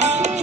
Thank you.